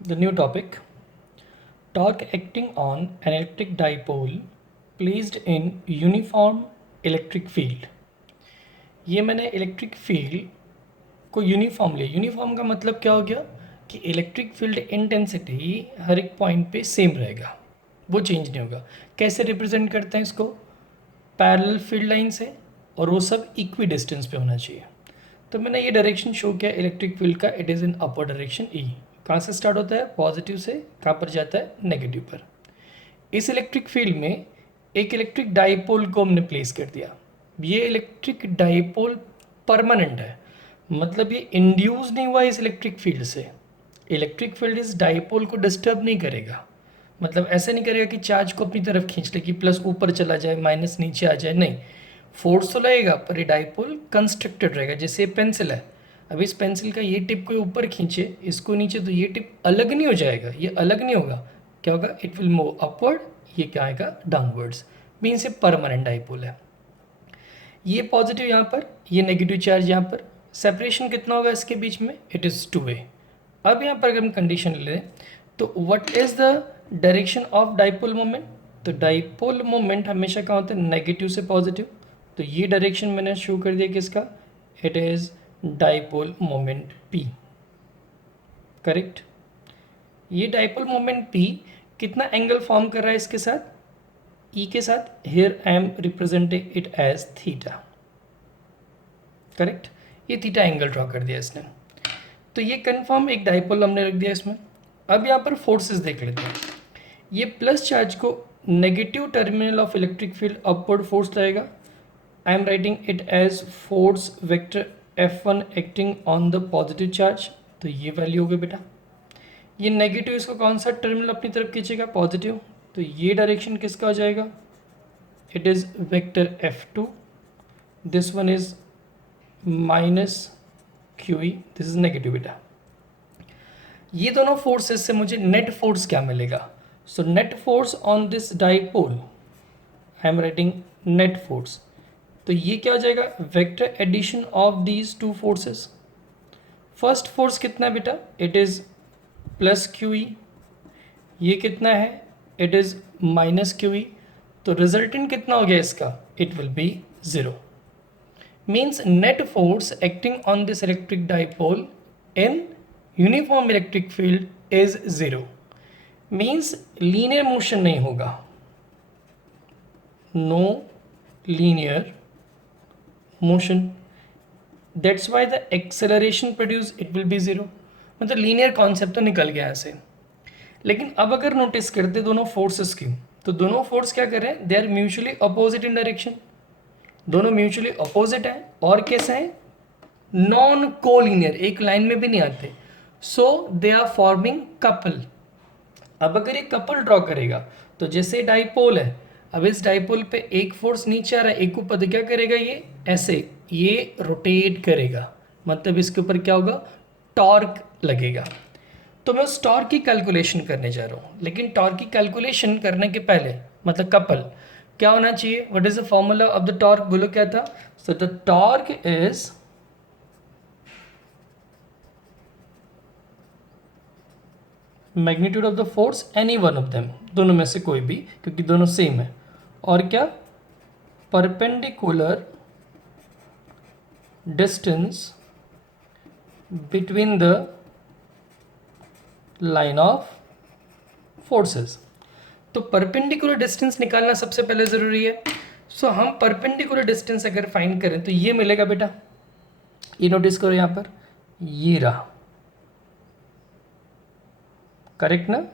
The new topic, torque acting on an electric dipole placed in uniform electric field. ये मैंने electric field को uniform लिया। Uniform का मतलब क्या हो गया कि इलेक्ट्रिक फील्ड इंटेंसिटी हर एक पॉइंट पे सेम रहेगा, वो चेंज नहीं होगा। कैसे रिप्रेजेंट करते हैं इसको? पैरेलल फील्ड लाइन से, और वो सब इक्वी डिस्टेंस पे होना चाहिए। तो मैंने ये डायरेक्शन शो किया इलेक्ट्रिक फील्ड का, it is in upper direction E. कहाँ से स्टार्ट होता है? पॉजिटिव से। कहाँ पर जाता है? नेगेटिव पर। इस इलेक्ट्रिक फील्ड में एक इलेक्ट्रिक डाइपोल को हमने प्लेस कर दिया। ये इलेक्ट्रिक डाइपोल परमानेंट है, मतलब ये इंड्यूस नहीं हुआ इस इलेक्ट्रिक फील्ड से। इलेक्ट्रिक फील्ड इस डाइपोल को डिस्टर्ब नहीं करेगा, मतलब ऐसे नहीं करेगा कि चार्ज को अपनी तरफ खींच ले कि प्लस ऊपर चला जाए माइनस नीचे आ जाए, नहीं। फोर्स तो लगेगा पर ये डाइपोल कंस्ट्रक्टेड रहेगा। जैसे पेंसिल है, अब इस पेंसिल का ये टिप कोई ऊपर खींचे, इसको नीचे, तो ये टिप अलग नहीं हो जाएगा, ये अलग नहीं होगा। क्या होगा? इट विल मूव अपवर्ड, ये क्या आएगा? डाउनवर्ड्स। मीन्स ये परमानेंट डाइपोल है। ये पॉजिटिव यहाँ पर, ये नेगेटिव चार्ज यहाँ पर। सेपरेशन कितना होगा इसके बीच में? It is 2a। अब यहाँ पर अगर हम कंडीशन ले लें तो what is the direction of dipole moment? तो डाइपोल मोमेंट हमेशा क्या होता है? नेगेटिव से पॉजिटिव। तो ये डायरेक्शन मैंने शो कर दिया किसका? It is dipole moment p। Correct. ये डाइपोल मोमेंट p कितना एंगल फॉर्म कर रहा है इसके साथ? E के साथ। Here I am representing it as theta. Correct. ये थीटा एंगल ड्रॉ कर दिया इसने। तो ये कंफर्म एक डाइपोल हमने रख दिया इसमें। अब यहाँ पर फोर्सेस देख लेते हैं। ये प्लस चार्ज को negative terminal of electric field upward force लाएगा। I am writing it as force vector F1 acting on the positive charge. तो ये वैल्यू हो गई बेटा। ये नेगेटिव इसको कौन सा टर्मिनल अपनी तरफ खींचेगा? पॉजिटिव। तो ये डायरेक्शन किसका हो जाएगा? It is vector F2। This one is minus QE, this is negative बेटा। ये दोनों फोर्सेस से मुझे नेट फोर्स क्या मिलेगा? So net force on this dipole, I am writing net force. तो ये क्या हो जाएगा? Vector addition of these two forces. First force कितना है बेटा? It is plus QE। ये कितना है? It is minus QE। तो रिजल्टेंट कितना हो गया इसका? It will be 0। Means net force acting on this electric dipole in uniform electric field is 0। Means linear motion नहीं होगा, no linear motion. That's why the acceleration produce it will be 0। मतलब linear concept तो निकल गया ऐसे। लेकिन अब अगर नोटिस करते दोनों फोर्सेस की, तो दोनों फोर्स क्या कर रहे हैं? They are mutually opposite in direction. दोनों म्यूचुअली अपोजिट हैं और कैसे हैं? नॉन कोलिनियर, एक लाइन में भी नहीं आते। सो दे आर फॉर्मिंग कपल। अब अगर ये कपल ड्रॉ करेगा तो जैसे डाइपोल है, अब इस डाइपोल पे एक फोर्स नीचे आ रहा है, एक ऊपर, तो क्या करेगा? ये ऐसे ये रोटेट करेगा, मतलब इसके ऊपर क्या होगा? टॉर्क लगेगा। तो मैं उस टॉर्क की कैलकुलेशन करने जा रहा हूँ, लेकिन टॉर्क की कैलकुलेशन करने के पहले, मतलब कपल क्या होना चाहिए? What is the formula of the torque? बोलो क्या था? So the torque is magnitude of the force any one of them, दोनों में से कोई भी, क्योंकि दोनों सेम है। और क्या? Perpendicular distance between the line of forces. तो परपेंडिकुलर डिस्टेंस निकालना सबसे पहले ज़रूरी है। सो हम परपेंडिकुलर डिस्टेंस अगर फाइंड करें तो ये मिलेगा बेटा, ये नोटिस करो यहाँ पर, ये रहा। करेक्ट ना?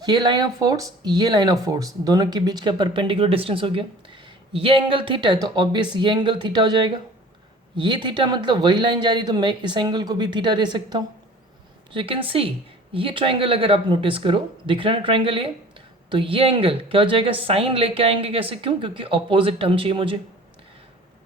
ये लाइन ऑफ फोर्स, ये लाइन ऑफ फोर्स, दोनों के बीच का परपेंडिकुलर डिस्टेंस हो गया। ये एंगल थीटा है तो ऑब्वियस ये एंगल थीटा हो जाएगा। ये थीटा मतलब वही लाइन जा रही, तो मैं इस एंगल को भी थीटा दे सकता हूँ। सो यू कैन सी ये ट्राइंगल अगर आप नोटिस करो, दिख रहा है ना ट्राइंगल ये? तो ये एंगल क्या हो जाएगा? साइन लेके आएंगे। कैसे? क्यों? क्योंकि अपोजिट टर्म चाहिए मुझे,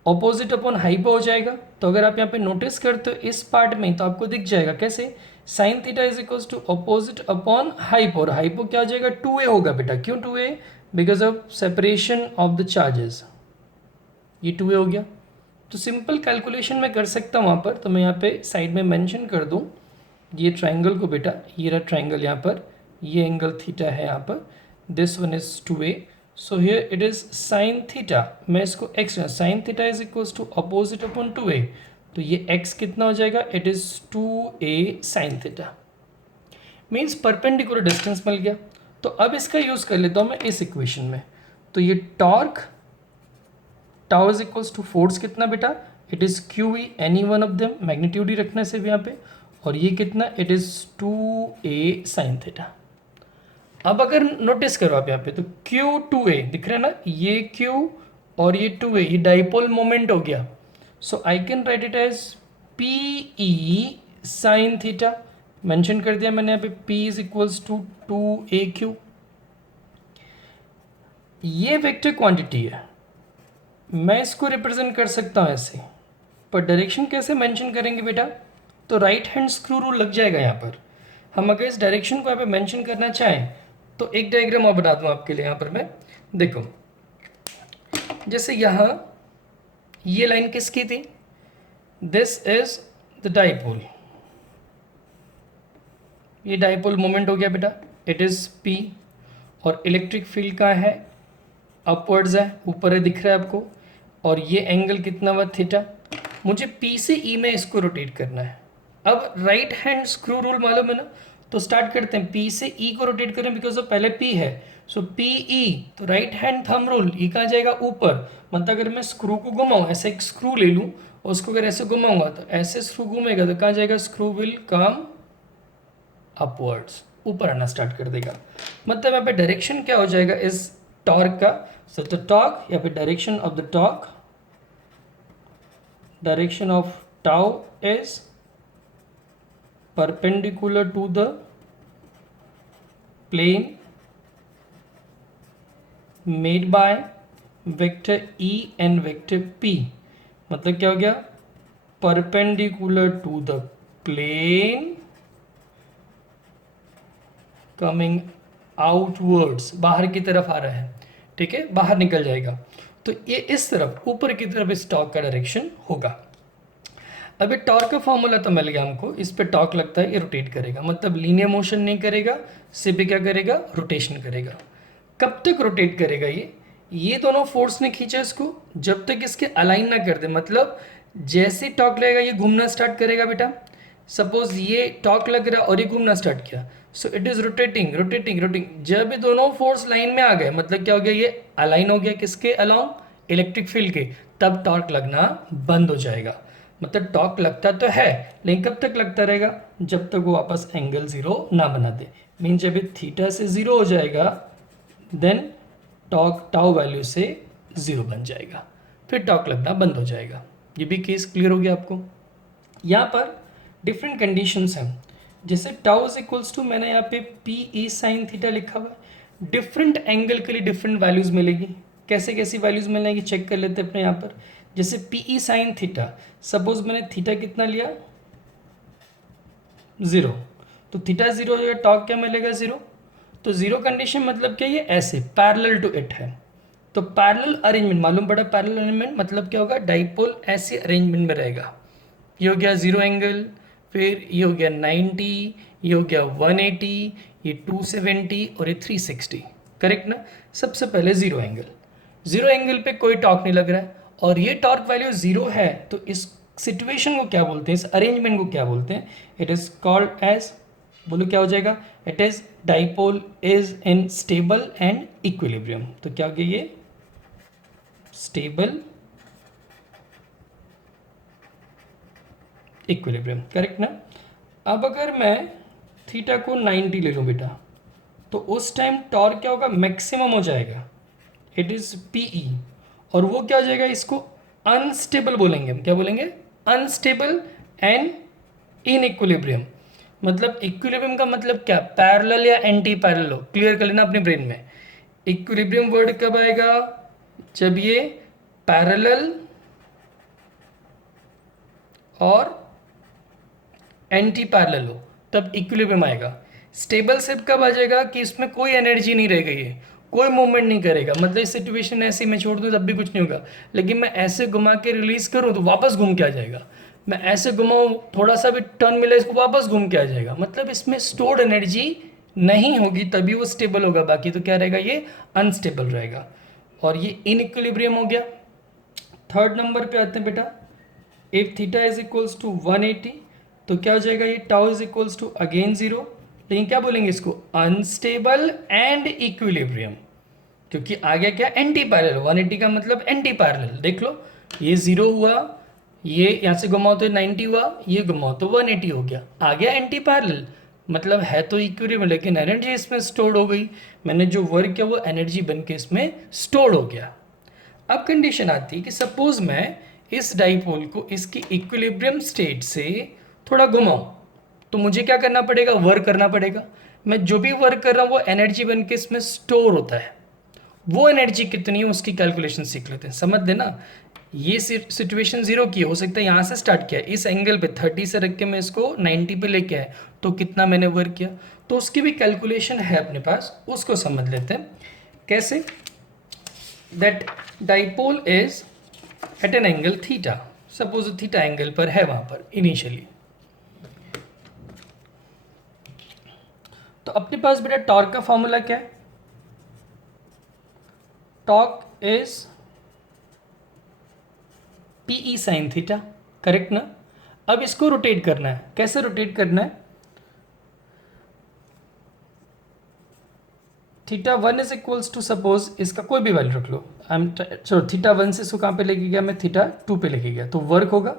अपोजिट अपॉन हाइपो हो जाएगा। तो अगर आप यहाँ पे नोटिस करते हो इस पार्ट में, तो आपको दिख जाएगा कैसे? Sine theta is equals to opposite upon hypo, और हाइपो क्या हो जाएगा? 2a होगा बेटा। क्यों 2a? Because of separation of the charges, ये 2a हो गया। तो सिंपल कैलकुलेशन मैं कर सकता हूँ वहाँ पर, तो मैं यहाँ पे साइड में मेंशन कर दूँ ये ट्राइंगल को बेटा, ये रहा ट्राइंगल यहाँ पर, ये एंगल थीटा है यहाँ पर, this one is 2a, so here it is sine theta, मैं इसको x, sine theta is equals to opposite upon 2a, तो ये x कितना हो जाएगा, it is 2a sine theta, means perpendicular distance मिल गया। तो अब इसका यूज कर लेता हूँ मैं इस इक्वेशन में, तो ये torque tau is equals to force कितना बेटा, it is Q E, any one of them, magnitude ही रखना है सिर्फ यहाँ पे, और ये कितना, it is 2a sine theta. अब अगर नोटिस करो आप यहाँ पे, तो क्यू 2a दिख रहा है ना, ये क्यू और ये 2a, ये डाइपोल मोमेंट हो गया, so I can write it as P E sine theta, mention कर दिया मैंने यहाँ पे, p is equals to 2aq। ये वेक्टर क्वांटिटी है, मैं इसको रिप्रेजेंट कर सकता हूँ ऐसे, पर डायरेक्शन कैसे मेंशन करेंगे बेटा, तो राइट हैंड स्क्रू रूल लग जाएगा यहाँ पर। हम अगर इस डायरेक्शन को यहाँ पे मेंशन करना चाहें तो एक डायग्राम और बना दूँ आपके लिए यहाँ पर मैं, देखो जैसे यहाँ ये लाइन किसकी थी, दिस इज द डाइपोल, ये डाइपोल मोमेंट हो गया बेटा, इट इज p, और इलेक्ट्रिक फील्ड कहाँ है, अपवर्ड्स है, ऊपर है दिख रहा है आपको, और ये एंगल कितना हुआ थीटा, मुझे p से e में इसको रोटेट करना है। अब राइट हैंड स्क्रू रूल मालूम है ना, तो स्टार्ट करते हैं, p से e को रोटेट करें, बिकॉज ऑफ पहले p है, सो पी ई, तो right hand thumb rule, e कहाँ जाएगा ऊपर, मतलब अगर मैं स्क्रू को घुमाऊँ, ऐसे एक स्क्रू ले लूँ और उसको अगर ऐसे घुमाऊंगा तो ऐसे स्क्रू घूमेगा तो कहाँ जाएगा, स्क्रू विल कम अपवर्ड्स, ऊपर आना स्टार्ट कर देगा, मतलब यहाँ पे डायरेक्शन क्या हो जाएगा इस टॉर्क का, सो द टॉर्क या फिर direction of the torque, direction of tau is perpendicular to the plane made by vector E and vector P, मतलब क्या हो गया, perpendicular to the plane coming outwards, बाहर की तरफ आ रहा है, ठीक है, बाहर निकल जाएगा, तो ये इस तरफ ऊपर की तरफ इस टॉर्क का डायरेक्शन होगा। अभी टॉर्क का फॉर्मूला तो मिल गया हमको, इस पे टॉर्क लगता है, ये रोटेट करेगा, मतलब लीनियर मोशन नहीं करेगा, सिर्फ क्या करेगा, रोटेशन करेगा। कब तक रोटेट करेगा ये दोनों फोर्स ने खींचा इसको, जब तक इसके अलाइन ना कर दे, मतलब जैसे टॉर्क लगेगा ये घूमना स्टार्ट करेगा बेटा, सपोज ये टॉर्क लग रहा और ये घूमना स्टार्ट किया, so it is rotating rotating rotating, जब ये दोनों फोर्स लाइन में आ गए, मतलब क्या हो गया, ये अलाइन हो गया किसके अलाउंग, इलेक्ट्रिक फील्ड के, तब टॉर्क लगना बंद हो जाएगा। मतलब टॉर्क लगता तो है, लेकिन कब तक लगता रहेगा, जब तक वो वापस एंगल जीरो ना बना दे, मीन जब ये थीटा से जीरो हो जाएगा देन टॉर्क टाउ वैल्यू से जीरो बन जाएगा, फिर टॉर्क लगना बंद हो जाएगा। ये भी केस क्लियर हो गया आपको। यहाँ पर डिफरेंट कंडीशंस हैं, जैसे टाउ इज इक्वल्स टू, मैंने यहाँ पे पी ई साइन थीटा लिखा हुआ है, डिफरेंट एंगल के लिए डिफरेंट वैल्यूज मिलेगी, कैसे कैसी वैल्यूज मिलेंगी चेक कर लेते हैं अपने यहाँ पर। जैसे P E sine theta, suppose मैंने थीटा कितना लिया, 0, तो थीटा 0 हो जाएगा, टॉर्क क्या मिलेगा, 0, तो 0 कंडीशन मतलब क्या, ये ऐसे पैरेलल टू इट है, तो पैरेलल अरेंजमेंट मालूम पड़ा, पैरेलल अरेंजमेंट मतलब क्या होगा, डाइपोल ऐसे अरेंजमेंट में रहेगा, ये हो गया 0 एंगल, फिर ये हो गया 90, ये हो गया 180, ये 270 और ये 360, करेक्ट ना। सबसे पहले 0 एंगल, 0 एंगल पे कोई टॉर्क नहीं लग रहा है, और ये टॉर्क वैल्यू 0 है, तो इस सिचुएशन को क्या बोलते हैं, इस अरेंजमेंट को क्या बोलते हैं, इट इज कॉल्ड एज, बोलो क्या हो जाएगा, it is dipole is in stable and equilibrium, तो क्या हो गया ये, स्टेबल इक्विलिब्रियम, करेक्ट ना। अब अगर मैं थीटा को 90 ले लूँ बेटा, तो उस टाइम टॉर्क क्या होगा, मैक्सिमम हो जाएगा, इट इज पीई, और वो क्या हो जाएगा, इसको अनस्टेबल बोलेंगे हम, क्या बोलेंगे, अनस्टेबल एंड इन इक्विलिब्रियम। मतलब इक्विलिब्रियम का मतलब क्या, पैरेलल या एंटी पैरेलल हो, क्लियर कर लेना अपने ब्रेन में। इक्विलिब्रियम वर्ड कब आएगा, जब ये पैरेलल और एंटी पैरेलल हो, तब इक्विलिब्रियम आएगा। स्टेबल सिर्फ कब आ जाएगा, कि इसमें कोई एनर्जी नहीं रह गई है, कोई मूवमेंट नहीं करेगा, मतलब सिचुएशन ऐसी मैं छोड़ दूँ तब भी कुछ नहीं होगा, लेकिन मैं ऐसे घुमा के रिलीज करूँ तो वापस घूम के आ जाएगा, मैं ऐसे घुमाऊँ, थोड़ा सा भी टर्न मिला इसको वापस घूम के आ जाएगा, मतलब इसमें स्टोर्ड एनर्जी नहीं होगी तभी वो स्टेबल होगा, बाकी तो क्या रहेगा, ये अनस्टेबल रहेगा। और ये इनइक्विलिब्रियम हो गया। थर्ड नंबर पे आते हैं बेटा, if theta is equals to 180 तो क्या हो जाएगा, ये tau is equals to again 0, लेकिन क्या बोलेंगे इसको, अनस्टेबल एंड इक्विलिब्रियम, क्योंकि आ गया क्या, एंटी पैरेलल। 180 का मतलब एंटी पैरेलल। देख लो, ये 0 हुआ, ये यहाँ से घुमाओ तो 90 हुआ, ये घुमाओ तो 180 हो गया, आ गया एंटी पैरेलल, मतलब है तो इक्विलिब्रियम लेकिन एनर्जी इसमें स्टोर्ड हो गई। मैंने जो वर्क किया वो एनर्जी बन के इसमें स्टोर्ड हो गया। अब कंडीशन आती है कि सपोज मैं इस डाइपोल को इसकी इक्विलिब्रियम स्टेट से थोड़ा घुमाऊं, तो मुझे क्या करना पड़ेगा, वर्क करना पड़ेगा। मैं जो भी वर्क कर रहा हूँ वो एनर्जी बन के इसमें स्टोर होता है। वो एनर्जी कितनी है उसकी कैलकुलेशन सीख लेते हैं, समझ देना। ये सिचुएशन 0 की हो सकता है, यहाँ से स्टार्ट किया, इस एंगल पे 30 से रख के मैं इसको 90 पे लेके आया, तो कितना मैंने वर्क किया, तो उसकी भी कैलकुलेशन है अपने पास, उसको समझ लेते हैं कैसे। That dipole is at an angle theta, suppose theta angle पर है वहां पर इनिशियली। तो अपने पास बेटा टॉर्क का फॉर्मूला क्या है, torque is PE sine theta, correct ना। अब इसको रोटेट करना है, कैसे रोटेट करना है, theta 1 is equals to, suppose इसका कोई भी वैल्यू रख लो, चलो थीटा 1 से इसको कहाँ पे लेके गया, मैं थीटा 2 पे लेके गया, तो वर्क होगा।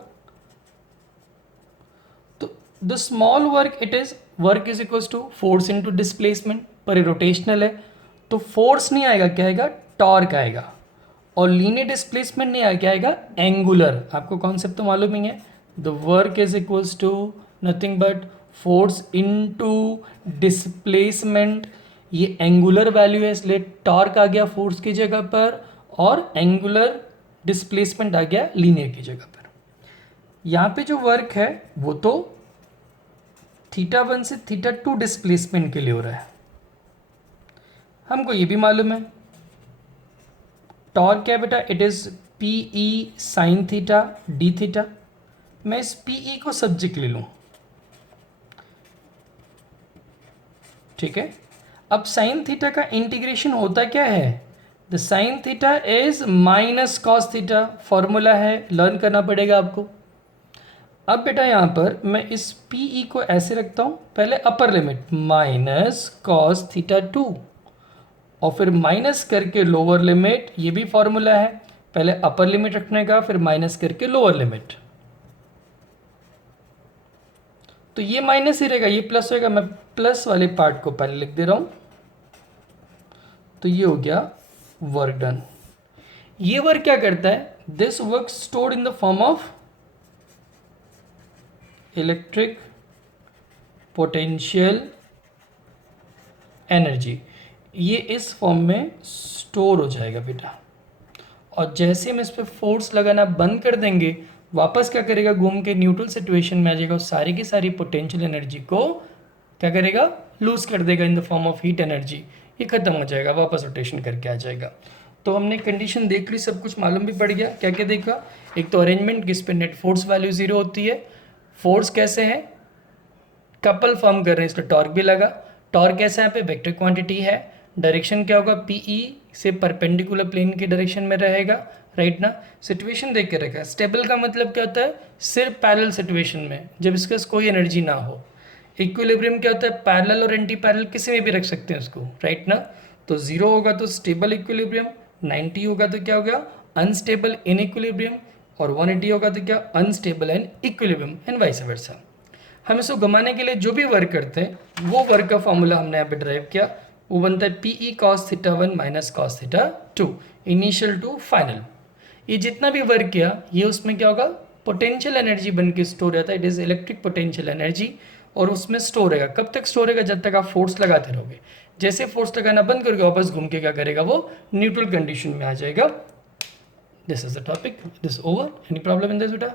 तो the small work it is, work is equals to force into displacement, पर ये रोटेशनल है तो फोर्स नहीं आएगा, क्या आएगा, टॉर्क आएगा। और लीनियर डिस्प्लेसमेंट नहीं आएगा, क्या आएगा, एंगुलर। आपको कॉन्सेप्ट तो मालूम ही है, the work is equals to nothing but force into displacement. ये एंगुलर वैल्यू है इसलिए टॉर्क आ गया फोर्स की जगह पर, और एंगुलर डिस्प्लेसमेंट आ गया लीनियर की जगह पर। यहाँ पे जो वर्क है वो तो थीटा 1 से थीटा 2 डिस्प्लेसमेंट के लिए हो रहा है, हमको ये भी मालूम है। टॉर्क क्या है बेटा, it is PE sine theta d theta. मैं इस पीई को सब्जेक्ट ले लूं, ठीक है। अब साइन थीटा का इंटीग्रेशन होता क्या है, the sign theta is minus cos theta, formula है, लर्न करना पड़ेगा आपको। अब बेटा यहाँ पर मैं इस पीई को ऐसे रखता हूँ, पहले upper limit minus cos theta 2, और फिर माइनस करके लोअर लिमिट, ये भी फॉर्मूला है, पहले अपर लिमिट रखने का फिर माइनस करके लोअर लिमिट। तो ये माइनस ही रहेगा, ये प्लस होगा, मैं प्लस वाले पार्ट को पहले लिख दे रहा हूं। तो ये हो गया वर्क डन। ये वर्क क्या करता है, this work stored in the form of electric potential energy, ये इस फॉर्म में स्टोर हो जाएगा बेटा। और जैसे हम इस पर फोर्स लगाना बंद कर देंगे, वापस क्या करेगा, घूम के न्यूट्रल सिचुएशन में आ जाएगा, सारी की सारी पोटेंशियल एनर्जी को क्या करेगा, लूज कर देगा in the form of heat energy, ये खत्म हो जाएगा, वापस रोटेशन करके आ जाएगा। तो हमने कंडीशन देख ली, सब कुछ मालूम भी पड़ गया। क्या क्या देखा, एक तो अरेंजमेंट किस पे नेट फोर्स वैल्यू 0 होती है, फोर्स कैसे है, कपल फॉर्म कर रहे हैं इसलिए टॉर्क भी लगा, टॉर्क कैसा है, यहाँ पे वेक्टर क्वांटिटी है, डायरेक्शन क्या होगा, पीई से परपेंडिकुलर प्लेन की डायरेक्शन में रहेगा, राइट ना। सिचुएशन देख के रखा, स्टेबल का मतलब क्या होता है, सिर्फ पैरेलल सिचुएशन में जब इसके पास कोई एनर्जी ना हो। इक्विलिब्रियम क्या होता है, पैरेलल और एंटी पैरेलल किसी में भी रख सकते हैं उसको, राइट ना। तो 0 होगा तो स्टेबल इक्विलिब्रियम, 90 होगा तो क्या होगा, अनस्टेबल इन इक्विलिब्रियम, और 180 होगा तो क्या, unstable and equilibrium, and vice versa. हम इसको घुमाने के लिए जो भी वर्क करते हैं वो वर्क का फॉर्मूला हमने यहाँ पे ड्राइव किया, वो बनता है PE cos theta 1 minus cos theta 2, initial to final. ये जितना भी वर्क किया ये उसमें क्या होगा, पोटेंशियल एनर्जी बन के स्टोर रहता है, it is electric potential energy, और उसमें स्टोर रहेगा। कब तक स्टोर रहेगा, जब तक आप फोर्स लगाते रहोगे। जैसे फोर्स लगाना बंद करोगे वापस घूम के क्या करेगा, वो न्यूट्रल कंडीशन में आ जाएगा। This is the topic, this over. Any problem in this बेटा?